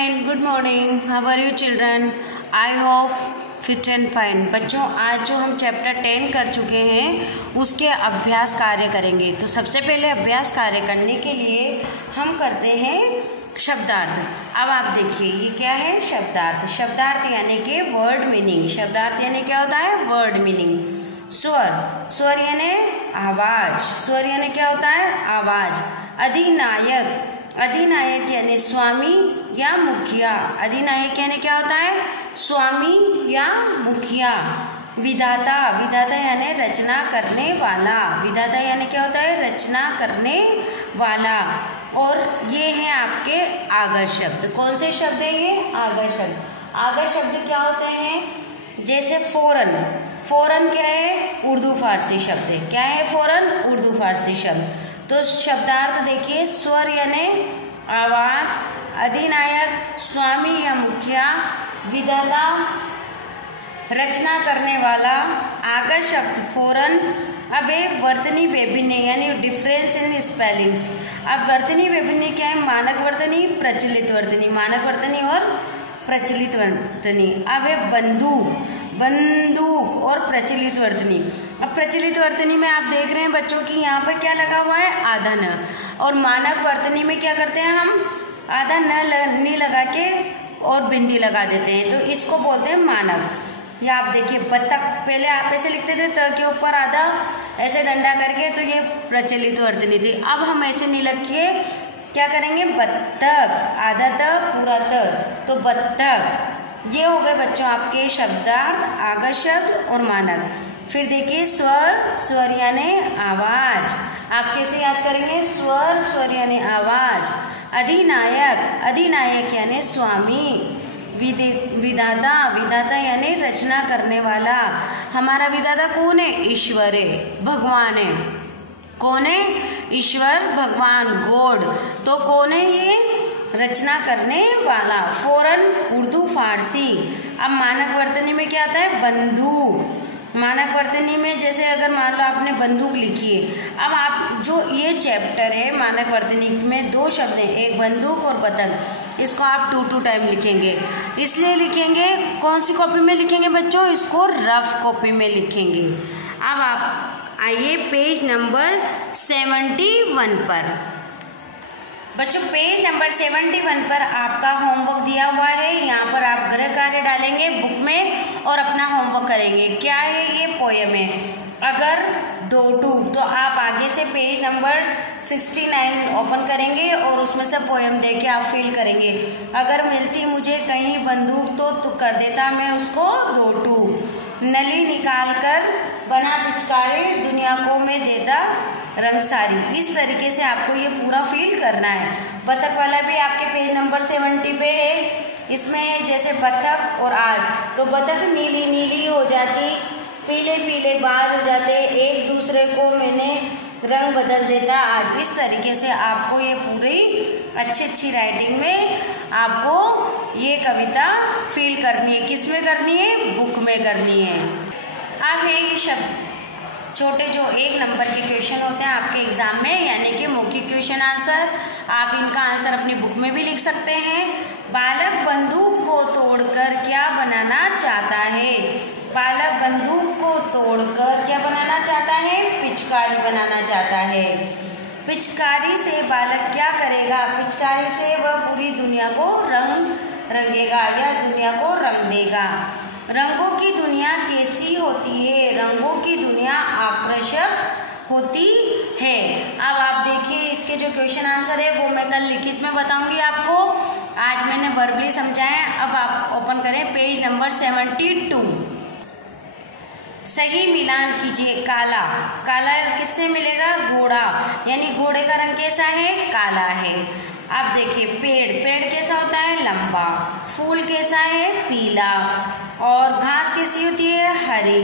Friend, good morning. How are you children? I hope fit and fine. बच्चों, आज जो हम चैप्टर 10 कर चुके हैं उसके अभ्यास कार्य करेंगे। तो सबसे पहले अभ्यास कार्य करने के लिए हम करते हैं शब्दार्थ। अब आप देखिए, ये क्या है? शब्दार्थ। शब्दार्थ यानी कि वर्ड मीनिंग। शब्दार्थ यानी क्या होता है? Word meaning. स्वर, स्वर यानी आवाज। स्वर यानी क्या होता है? आवाज। अधिनायक, अधिनायक यानी स्वामी या मुखिया। अधिनायक यानी क्या होता है? स्वामी या मुखिया। विधाता, विधाता यानी रचना करने वाला। विधाता यानी क्या होता है? रचना करने वाला। और ये हैं आपके आगर शब्द। कौन से शब्द है ये? आगर शब्द। आगर शब्द क्या होते हैं? जैसे फौरन। फौरन क्या है? उर्दू फारसी शब्द है। क्या है फौरन? उर्दू फारसी शब्द। तो शब्दार्थ देखिए, स्वर यानी आवाज, अधिनायक स्वामी या मुखिया, विधाता रचना करने वाला, आगर शब्द फौरन। अब एक वर्तनी विभिन्न यानी डिफरेंस इन स्पेलिंग्स। अब वर्तनी विभिन्न क्या है? मानक वर्तनी, प्रचलित वर्तनी। मानक वर्तनी और प्रचलित वर्तनी। अब है बंदूक, बंदूक और प्रचलित वर्तनी। अब प्रचलित वर्तनी में आप देख रहे हैं बच्चों की यहाँ पर क्या लगा हुआ है? आधा न। और मानक वर्तनी में क्या करते हैं हम? आधा न लगा के और बिंदी लगा देते हैं, तो इसको बोलते हैं मानक। या आप देखिए बत्तख, पहले आप ऐसे लिखते थे त के ऊपर आधा ऐसे डंडा करके, तो ये प्रचलित वर्तनी थी। अब हम ऐसे नहीं लिखिए, क्या करेंगे? बत्तख, आधा त पूरा त, तो बत्तख। ये हो गए बच्चों आपके शब्दार्थ, आगर शब्द और मानक। फिर देखिए स्वर, स्वर यानी आवाज। आप कैसे याद करेंगे? स्वर, स्वर यानी आवाज। अधिनायक, अधिनायक यानी स्वामी। विधाता, विधाता यानी रचना करने वाला। हमारा विधाता कौन है? ईश्वर है, भगवान है। कौन है? ईश्वर, भगवान, गॉड। तो कौन है ये? रचना करने वाला। फौरन उर्दू फारसी। अब मानक वर्तनी में क्या आता है? बंदूक। मानक वर्तनी में जैसे अगर मान लो आपने बंदूक लिखी है, अब आप जो ये चैप्टर है मानक वर्तनी में दो शब्द हैं, एक बंदूक और बतख। इसको आप 2 टाइम लिखेंगे। इसलिए लिखेंगे, कौन सी कॉपी में लिखेंगे बच्चों? इसको रफ कॉपी में लिखेंगे। अब आप आइए पेज नंबर 71 पर। बच्चों, पेज नंबर 71 पर आपका होमवर्क दिया हुआ है। यहाँ पर आप गृह कार्य डालेंगे बुक में और अपना होमवर्क करेंगे। क्या है ये? पोयम है। अगर 2 तो आप आगे से पेज नंबर 69 ओपन करेंगे और उसमें से पोयम देके आप फिल करेंगे। अगर मिलती मुझे कहीं बंदूक तो कर देता मैं उसको 2। नली निकाल कर बना पिचकारी, दुनिया को मैं देता रंग सारी। इस तरीके से आपको ये पूरा फील करना है। बतख वाला भी आपके पेज नंबर 70 पे है। इसमें जैसे बतख और आग, तो बतख नीली नीली हो जाती, पीले पीले बाज हो जाते, एक दूसरे को मैंने रंग बदल देता आज। इस तरीके से आपको ये पूरी अच्छी राइटिंग में आपको ये कविता फील करनी है। किस में करनी है? बुक में करनी है। अब है ये शब्द छोटे जो 1 नंबर के क्वेश्चन होते हैं आपके एग्जाम में, यानी कि मौखिक क्वेश्चन आंसर। आप इनका आंसर अपनी बुक में भी लिख सकते हैं। बालक बंदूक को तोड़कर क्या बनाना चाहता है? बालक बंदूक को तोड़कर क्या बनाना चाहता है? पिचकारी बनाना चाहता है। पिचकारी से बालक क्या करेगा? पिचकारी से वह पूरी दुनिया को रंगेगा या दुनिया को रंग देगा। रंगों की दुनिया कैसी होती है? रंगों की दुनिया आकर्षक होती है। अब आप देखिए, इसके जो क्वेश्चन आंसर है वो मैं कल लिखित में बताऊंगी आपको। आज मैंने वर्बली समझाया। अब आप ओपन करें पेज नंबर 72। सही मिलान कीजिए। काला, काला किससे मिलेगा? घोड़ा, यानी घोड़े का रंग कैसा है? काला है। अब देखिए पेड़, पेड़ कैसा होता है? लंबा। फूल कैसा है? पीला। और घास कैसी होती है? हरी।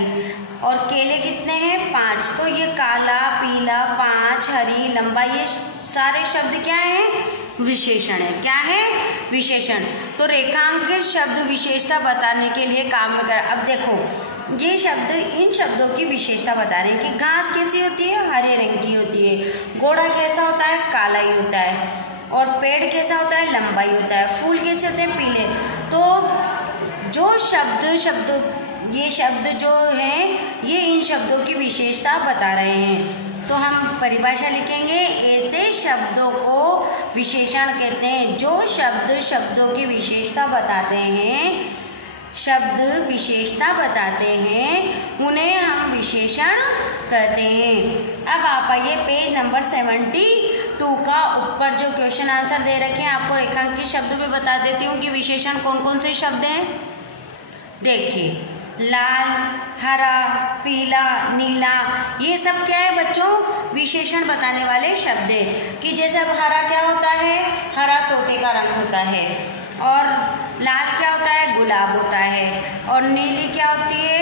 और केले कितने हैं? 5। तो ये काला, पीला, 5, हरी, लंबा, ये सारे शब्द क्या हैं? विशेषण है। क्या है? विशेषण। तो रेखांकित शब्द विशेषता बताने के लिए काम में कर। अब देखो ये शब्द इन शब्दों की विशेषता बता रहे हैं कि घास कैसी होती है? हरे रंग की होती है। घोड़ा कैसा होता है? काला ही होता है। और पेड़ कैसा होता है? लंबा ही होता है। फूल कैसा कैसे होते हैं, पीले। तो जो ये शब्द जो हैं ये इन शब्दों की विशेषता बता रहे हैं। तो हम परिभाषा लिखेंगे, ऐसे शब्दों को विशेषण कहते हैं। जो शब्द शब्दों की विशेषता बताते हैं, शब्द विशेषता बताते हैं, उन्हें हम विशेषण कहते हैं। अब आप आइए पेज नंबर 72 का ऊपर जो क्वेश्चन आंसर दे रखे हैं आपको रेखांकित शब्द में बता देती हूँ कि विशेषण कौन कौन से शब्द हैं। देखिए, लाल, हरा, पीला, नीला, ये सब क्या है बच्चों, विशेषण बताने वाले शब्द है। कि जैसे अब हरा क्या होता है, हरा तोते का रंग होता है, और लाल क्या होता है, गुलाब होता है, और नीली क्या होती है,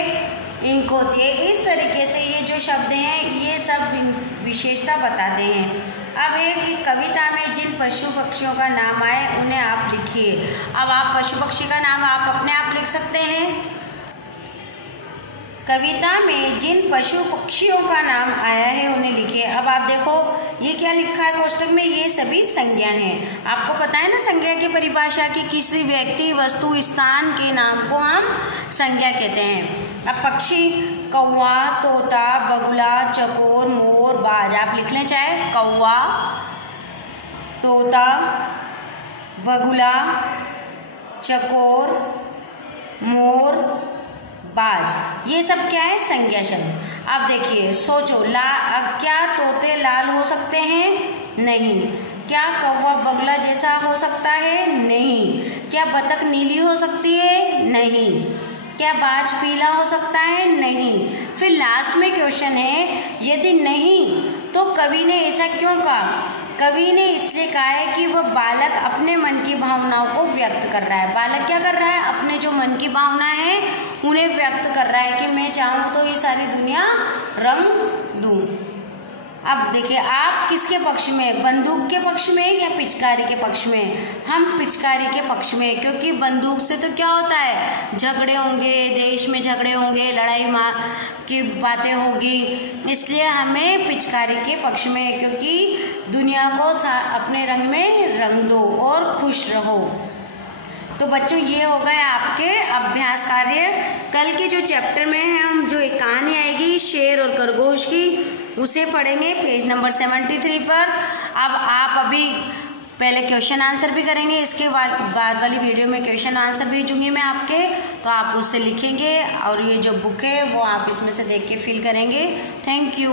इंक होती है। इस तरीके से ये जो शब्द हैं ये सब विशेषता बताते हैं। अब एक कविता में जिन पशु पक्षियों का नाम आए उन्हें आप लिखिए। अब आप पशु पक्षी का नाम आप अपने आप लिख सकते हैं। कविता में जिन पशु पक्षियों का नाम आया है उन्हें लिखिए। अब आप देखो ये क्या लिखा है कोष्टक में, ये सभी संज्ञा हैं। आपको पता है ना संज्ञा की परिभाषा, कि किसी व्यक्ति, वस्तु, स्थान के नाम को हम संज्ञा कहते हैं। अब पक्षी, कौवा, तोता, बगुला, चकोर, मोर, बाज, आप लिख लें चाहे कौवा, तोता, बगुला, चकोर, मोर, बाज, ये सब क्या है, संज्ञा शब्द। अब देखिए, सोचो, क्या तोते लाल हो सकते हैं? नहीं। क्या कौवा बगुला जैसा हो सकता है? नहीं। क्या बतख नीली हो सकती है? नहीं। क्या बाज पीला हो सकता है? नहीं। फिर लास्ट में क्वेश्चन है, यदि नहीं तो कवि ने ऐसा क्यों कहा? कवि ने इसलिए कहा है कि वह बालक अपने मन की भावनाओं को व्यक्त कर रहा है। बालक क्या कर रहा है? अपने जो मन की भावना है उन्हें व्यक्त कर रहा है कि मैं चाहूँ तो ये सारी दुनिया रंग दूँ। अब देखिए, आप किसके पक्ष में, बंदूक के पक्ष में या पिचकारी के पक्ष में? हम पिचकारी के पक्ष में, क्योंकि बंदूक से तो क्या होता है, झगड़े होंगे, देश में झगड़े होंगे, लड़ाई की बातें होगी, इसलिए हमें पिचकारी के पक्ष में, क्योंकि दुनिया को अपने रंग में रंग दो और खुश रहो। तो बच्चों ये हो गए आपके अभ्यास कार्य। कल के जो चैप्टर में है हम जो एक कहानी आएगी शेर और खरगोश की, उसे पढ़ेंगे पेज नंबर 73 पर। अब आप अभी पहले क्वेश्चन आंसर भी करेंगे, इसके बाद वाली वीडियो में क्वेश्चन आंसर भेजूंगी मैं आपके, तो आप उससे लिखेंगे और ये जो बुक है वो आप इसमें से देख के फिल करेंगे। Thank you.